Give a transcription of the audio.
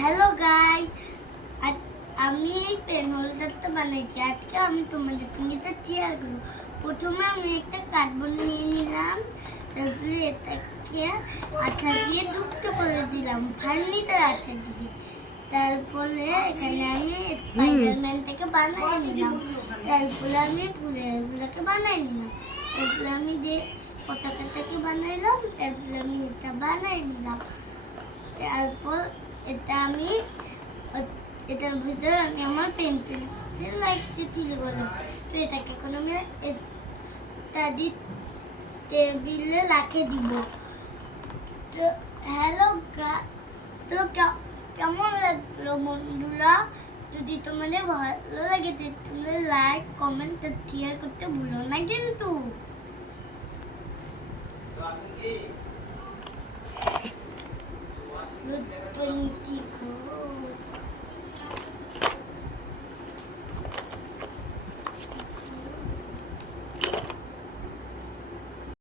Hello guys, আমি এই pen হোল্ডারটা বানাইছি। আজকে আমি তোমাদের সঙ্গে শেয়ার করব। প্রথমে আমি একটা কার্ডবোর্ড নিয়ে নিলাম, তারপরে এটাকে আঠা দিয়ে যুক্ত করে দিলাম, ফার্নিচার আঠা দিয়ে। তারপরে এখানে আমি স্পাইডারম্যানটাকে বানিয়ে নিলাম। তারপরে আমি ফুলগুলোকে বানিয়ে নিলাম। তারপরে আমি যে পতাকাটাকে বানাইলাম, তারপরে আমি এটা বানিয়ে নিলাম। তারপর এটার ভিতরে আমি আমার পেন্সিল লাইটটি ছিল বলে তো এটাকে এখন আমি টেবিলে রাখে দিব। তো হ্যালো তো কেমন লাগলো বন্ধুরা? যদি তোমাদের ভালো লাগে তোমরা লাইক কমেন্ট আর শেয়ার করতে ভুলো না কিন্তু। কি